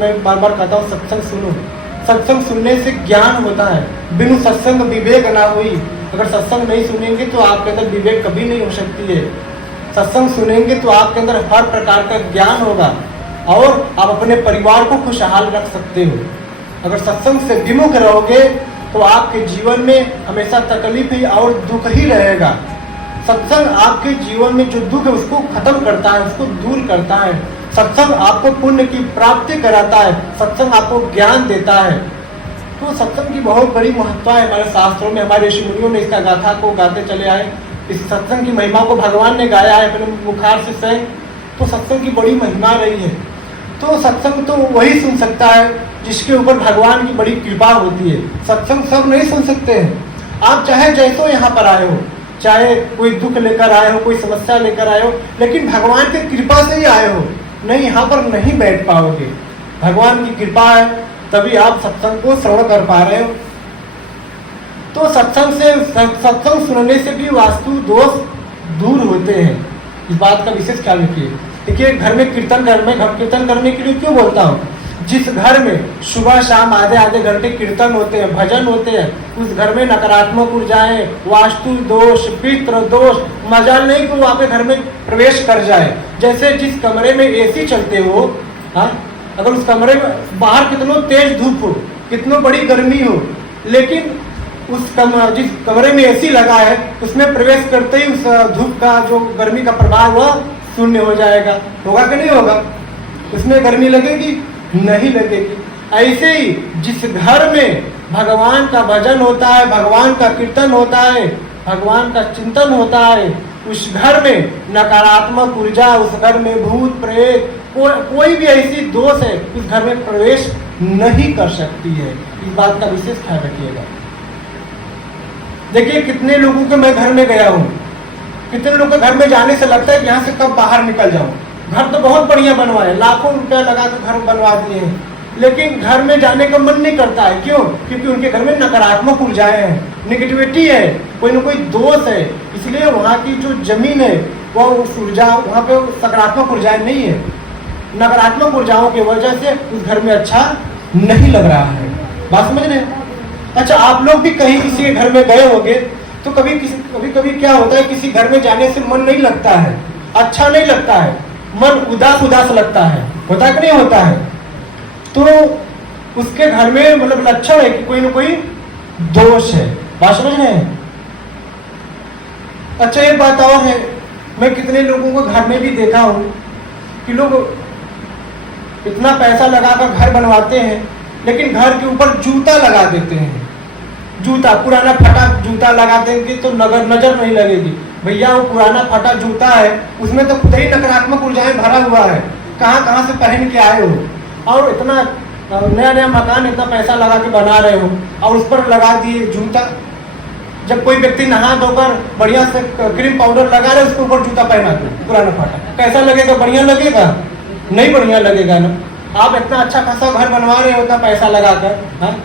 मैं बार बार कहता हूँ सत्संग सुनो। सत्संग सुनने से ज्ञान होता है। बिनु सत्संग विवेक ना हुई। अगर सत्संग नहीं सुनेंगे तो आपके अंदर विवेक कभी नहीं हो सकती है। सत्संग सुनेंगे तो आपके अंदर हर प्रकार का ज्ञान होगा और आप अपने परिवार को खुशहाल रख सकते हो। अगर सत्संग से विमुख रहोगे तो आपके जीवन में हमेशा तकलीफ ही और दुख ही रहेगा। सत्संग आपके जीवन में जो दुख है उसको खत्म करता है, उसको दूर करता है। सत्संग आपको पुण्य की प्राप्ति कराता है। सत्संग आपको ज्ञान देता है। तो सत्संग की बहुत बड़ी महत्ता है। हमारे शास्त्रों में हमारे ऋषि मुनियों ने इसका गाथा को गाते चले आए। इस सत्संग की महिमा को भगवान ने गाया है अपने मुखार से स्वयं। तो सत्संग की बड़ी महिमा रही है। तो सत्संग तो वही सुन सकता है जिसके ऊपर भगवान की बड़ी कृपा होती है। सत्संग सब नहीं सुन सकते हैं। आप चाहे जैसो यहाँ पर आए हो, चाहे कोई दुख लेकर आए हो, कोई समस्या लेकर आए हो, लेकिन भगवान की कृपा से ही आए हो, नहीं यहाँ पर नहीं बैठ पाओगे। भगवान की कृपा है तभी आप सत्संग को श्रवण कर पा रहे हो। तो सत्संग सुनने से भी वास्तु दोष दूर होते हैं। इस बात का विशेष ख्याल रखिए। देखिए घर में कीर्तन करने के लिए क्यों बोलता हूँ? जिस घर में सुबह शाम आधे आधे घंटे कीर्तन होते हैं, भजन होते हैं, उस घर में नकारात्मक ऊर्जाएं, वास्तु दोष, पितृ दोष, मजाल नहीं कि वो आपके घर में प्रवेश कर जाए। जैसे जिस कमरे में एसी चलते हो, अगर उस कमरे में बाहर कितनो तेज धूप हो, कितनो बड़ी गर्मी हो, लेकिन जिस कमरे में एसी लगा है उसमें प्रवेश करते ही उस धूप का जो गर्मी का प्रभाव वह शून्य हो जाएगा। होगा कि नहीं होगा? उसमें गर्मी लगेगी? नहीं लगेगी। ऐसे ही जिस घर में भगवान का भजन होता है, भगवान का कीर्तन होता है, भगवान का चिंतन होता है, उस घर में नकारात्मक ऊर्जा, उस घर में भूत प्रेत कोई भी ऐसी दोष है उस घर में प्रवेश नहीं कर सकती है। इस बात का विशेष ख्याल रखिएगा। देखिए कितने लोगों के मैं घर में गया हूँ, कितने लोगों के घर में जाने से लगता है कि यहाँ से कब बाहर निकल जाऊँ। घर तो बहुत बढ़िया बनवाए, लाखों रुपया लगा कर घर बनवा दिए हैं, लेकिन घर में जाने का मन नहीं करता है। क्यों? क्योंकि उनके घर में नकारात्मक ऊर्जाएं हैं, नेगेटिविटी है, कोई ना कोई दोष है। इसलिए वहाँ की जो जमीन है वह उस ऊर्जा, वहाँ पे सकारात्मक ऊर्जाएं नहीं है। नकारात्मक ऊर्जाओं की वजह से उस घर में अच्छा नहीं लग रहा है। बात समझ रहे हैं? अच्छा, आप लोग भी कहीं किसी के घर में गए होंगे तो कभी क्या होता है, किसी घर में जाने से मन नहीं लगता है, अच्छा नहीं लगता है, मन उदास लगता है। होता है कि नहीं होता है? तो उसके घर में मतलब लक्षण है कि कोई ना कोई दोष है। बात समझ रहे हैं? अच्छा, एक बात और है, मैं कितने लोगों को घर में भी देखा हूं कि लोग इतना पैसा लगाकर घर बनवाते हैं लेकिन घर के ऊपर जूता लगा देते हैं। जूता, पुराना फटा जूता लगा देंगे तो नजर नहीं लगेगी। भैया वो पुराना फटा जूता है, उसमें तो खुद ही नकारात्मक ऊर्जाएं भरा हुआ है। कहाँ से पहन के आए हो और इतना नया मकान इतना पैसा लगा के बना रहे हो और उस पर लगा दिए जूता। जब कोई व्यक्ति नहा धोकर बढ़िया से क्रीम पाउडर लगा रहे उसके ऊपर जूता पहना दे पुराना फटा, कैसा लगेगा? बढ़िया लगेगा? नहीं बढ़िया लगेगा ना। आप इतना अच्छा खासा घर बनवा रहे हो, इतना पैसा लगाकर,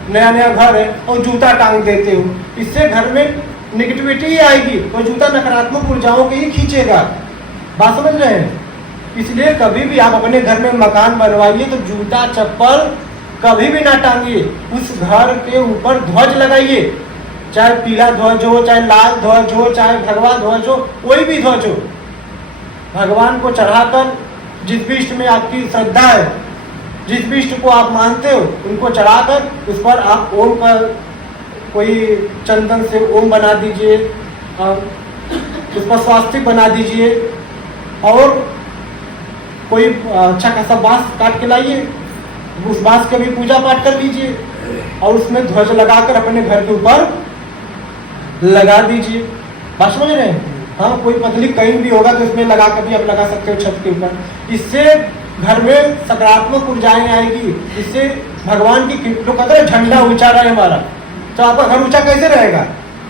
नया घर है और जूता टांग देते हो। इससे घर में नेगेटिविटी ही आएगी, तो जूता नकारात्मक ऊर्जाओं के ही खींचेगा। बात समझ रहे हैं? इसलिए कभी भी आप अपने घर में मकान बनवाइए तो जूता चप्पल कभी भी ना टांगिए। उस घर के ऊपर ध्वज लगाइए, चाहे पीला ध्वज हो, चाहे लाल ध्वज हो, चाहे भगवा ध्वज हो, कोई भी ध्वज हो। भगवान को चढ़ाकर, जिस भी इष्ट में आपकी श्रद्धा है, जिस भी इष्ट को आप मानते हो, उनको चढ़ाकर उस पर आप ओम का कोई चंदन से ओम बना दीजिए, उस पर स्वास्तिक बना दीजिए और कोई अच्छा खासा बांस काट के लाइए, उस बांस का भी पूजा पाठ कर लीजिए और उसमें ध्वज लगाकर अपने घर के ऊपर लगा दीजिए। बात समझ रहे हैं? हाँ, कोई पतली कहीं भी होगा तो उसमें लगा कर भी आप लगा सकते हो छत के ऊपर। इससे घर में सकारात्मक ऊर्जाएं आएगी। इससे भगवान की लोग कहते हैं झंडा ऊंचा रहे हमारा, तो आपका घर ऊंचा कैसे रहेगा?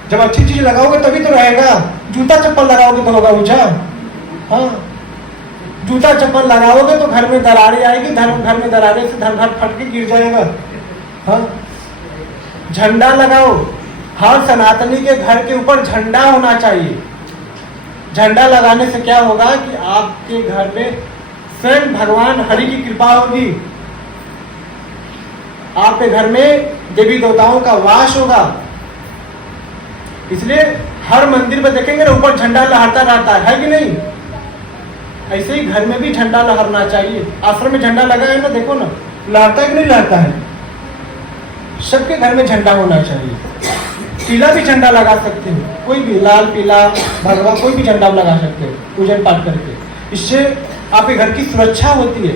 जब अच्छी चीज लगाओगे तभी तो रहेगा। जूता चप्पल लगाओगे तो होगा ऊंचा? हाँ, जूता चप्पल लगाओगे तो घर में दरारें आएगी, घर में दरारें से घर फट के गिर जाएगा। हाँ, झंडा लगाओ। हर सनातनी के घर के ऊपर झंडा होना चाहिए। झंडा लगाने से क्या होगा कि आपके घर में स्वयं भगवान हरि की कृपा होगी। आपके घर में देवी देवताओं का वास होगा। इसलिए हर मंदिर में देखेंगे ना ऊपर झंडा लहरता रहता है कि नहीं? ऐसे ही घर में भी झंडा लहरना चाहिए। आश्रम में झंडा लगा है ना, देखो ना लहरता है कि नहीं लहरता है? सबके घर में झंडा होना चाहिए। पीला भी झंडा लगा सकते हो, कोई भी लाल पीला भगवा कोई भी झंडा लगा सकते हो पूजन पाठ करके। इससे आपके घर की सुरक्षा होती है।